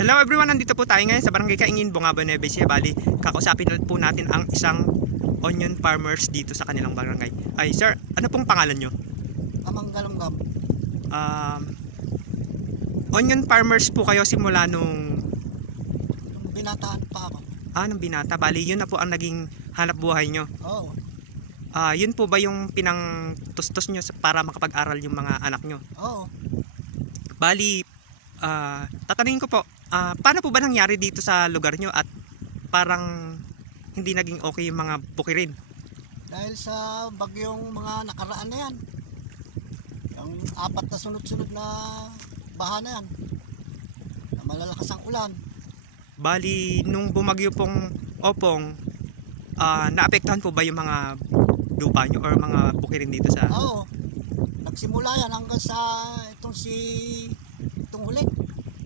Hello everyone, nandito po tayo ngayon sa Barangay Kaingin, Bungabo, Nueva Ecija. Bali, kakausapin po natin ang isang onion farmers dito sa kanilang barangay. Ay sir, ano pong pangalan nyo? Kamanggalanggam. Onion farmers po kayo simula nung Binataan pa ako. nung binata. Bali, yun na po ang naging hanap buhay nyo. Oo. Yun po ba yung pinangtustos nyo para makapag-aral yung mga anak nyo? Oo. Bali, tatanungin ko po, paano po ba nangyari dito sa lugar nyo at parang hindi naging okay yung mga bukirin? Dahil sa bagyong mga nakaraan na yan. Yung 4 na sunod-sunod na baha na yan. Na malalakas ang ulan. Bali, nung bumagyo pong Opong, naapektuhan po ba yung mga lupa nyo or mga bukirin dito sa... Oo. Nagsimula yan hanggang sa itong huli.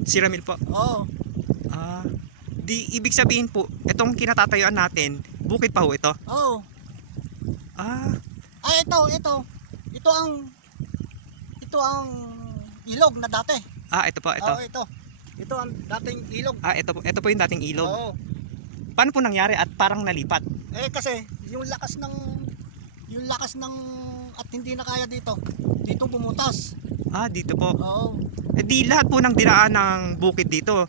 Si Ramil po? Oo. Di ibig sabihin po, itong kinatatayuan natin, bukid pa ho ito? Oo. Ay, ito. Ito ang ilog na dati. Ito po, ito. Oo, ito. Ito ang dating ilog. Ito po yung dating ilog. Oo. Paano po nangyari at parang nalipat? Kasi yung lakas ng at hindi na kaya dito bumutas. Dito po. Oo. Di lahat po ng dinaan ng bukid dito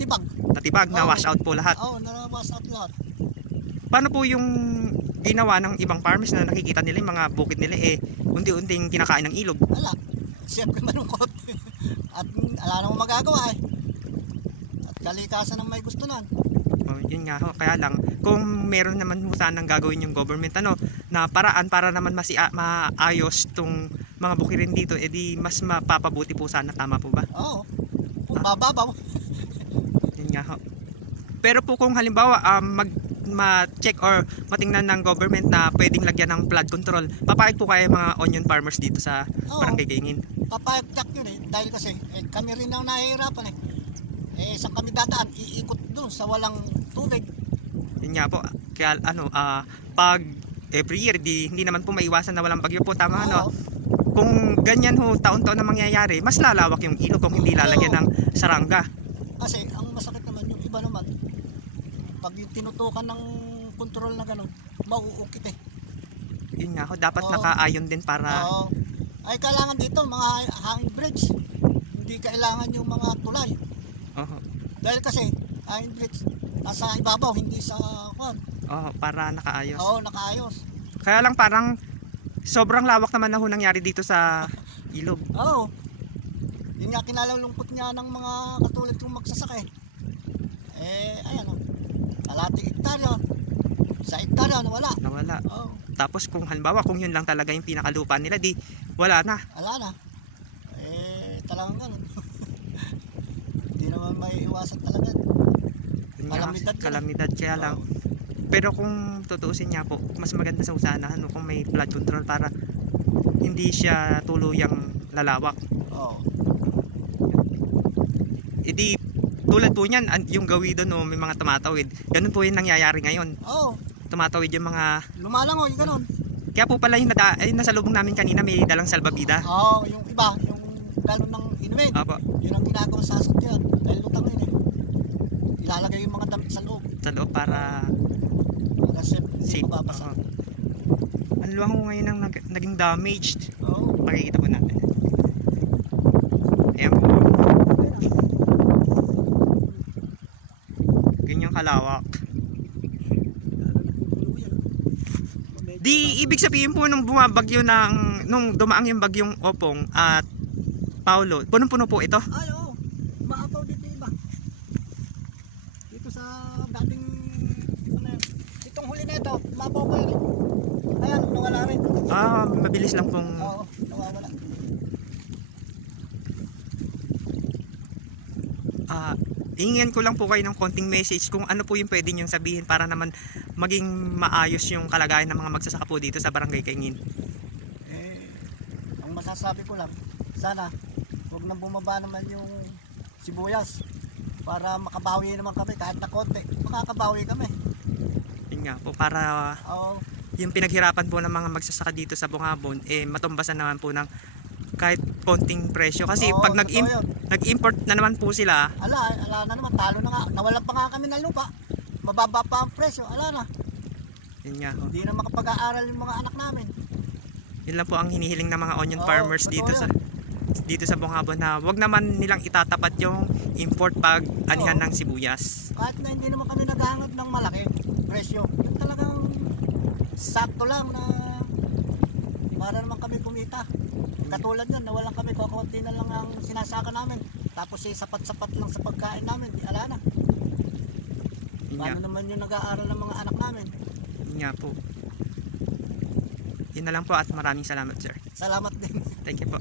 Tibag. natibag, na wash out po lahat. Oo, na-wash out lahat. Paano po yung ginawa ng ibang farmers na nakikita nila yung mga bukid nila unti-unting kinakain ng ilog? Wala. Siyempre malungkot. At wala namang magagawa At kalikasan ang may gusto nan. Yun nga ho, kaya lang kung meron naman sanang gagawin yung government na paraan para naman maayos tong mga bukirin dito, di mas mapapabuti po sana, tama po ba? Oo. Bababaw. Yun nga ho. Pero po kung halimbawa ma-check or matingnan ng government na pwedeng lagyan ng flood control, papayag po kayo mga onion farmers dito sa Barangay Kaingin? Papayag yun dahil kasi kami rin ang nahihirapan saan kami dadaan, iikot doon sa walang tubig. Yun nga po, kaya pag every year hindi naman po maiwasan na walang bagyo po, tama kung ganyan ho taon-taon na mangyayari, mas lalawak yung ilog kung hindi lalagyan ng sarangga. Kasi ang masakit naman yung iba naman, pag yung tinutukan ng control na gano'n, mauukit Yun nga ho, dapat nakaayon din para... Ay kailangan dito mga hanging bridge, hindi kailangan yung mga tulay. Dahil kasi hanging bridge nasa ibabaw, hindi sa kwan. Para nakaayos. Nakaayos. Kaya lang parang sobrang lawak naman na ho nangyari dito sa ilog. Yun nga kinalalungkot niya ng mga katulad kong magsasaka ayan kalating hektarya, sa hektarya nawala. Tapos kung halimbawa kung yun lang talaga yung pinakalupa nila, di wala na. Talagang ganun. Hindi naman may iwasan talaga. Kalamidad kaya lang. Pero kung tutuusin niya po, mas maganda sa usana kung may flood control para hindi siya tuluyang lalawak. Di tulad po niyan, yung gawi doon may mga tumatawid. Ganun po yung nangyayari ngayon. Tumatawid yung mga lumalangoy, ganun. Kaya po pala yung nasa lubong namin kanina may dalang salbabida. Yung iba, yung galon ng inumin. Yun ang ginagawa sa sasakyan. Dahil lutang ilalagay yung mga damit sa loob. Para safe. Mababasa. Ang luwang ko ngayon ang naging damaged. Makikita po natin. Ayan po. Ganyan kalawak. Di ibig sabihin po nung bumabagyo nung dumaang yung bagyong Opong at Paulo, punong-puno po ito? Maapaw dito iba. Dito sa dating itong huli na ito, maapaw pa yun Ayan, nawala rin. Mabilis lang pong... nawawala. Hingin ko lang po kayo ng konting message kung ano po yung pwede niyong sabihin para naman maging maayos yung kalagayan ng mga magsasaka po dito sa Barangay Kaingin. Ang masasabi ko lang, sana huwag nang bumaba naman yung sibuyas para makabawi naman kami kahit na konti. Makakabawi kami. Yun nga po, para yung pinaghirapan po ng mga magsasaka dito sa Bungabon matumbasan naman po ng kahit konting presyo. Kasi Oo, pag totoo yun. nag-import na naman po sila, Ala na naman, talo na nga. Nawalan pa nga kami ng lupa. Mababa pa ang presyo, ala na. yun nga ho. Hindi na makapag-aaral yung mga anak namin. Yun lang po ang hinihiling ng mga onion Oo, farmers totoo dito sa Bungabon, na wag naman nilang itatapat yung import pag anihan Oo. ng sibuyas. Kahit na hindi naman kami naghahangad ng malaki presyo. Yung talagang sakto lang na para naman kami kumita. Katulad yun, nawalan kami, kakunti na lang ang sinasaka namin. Tapos sapat-sapat lang sa pagkain namin, di ala na. Yun nga, Paano naman yung nag-aaral ng mga anak namin? yun nga po. Yun na lang po at maraming salamat, sir. Salamat din. Thank you po.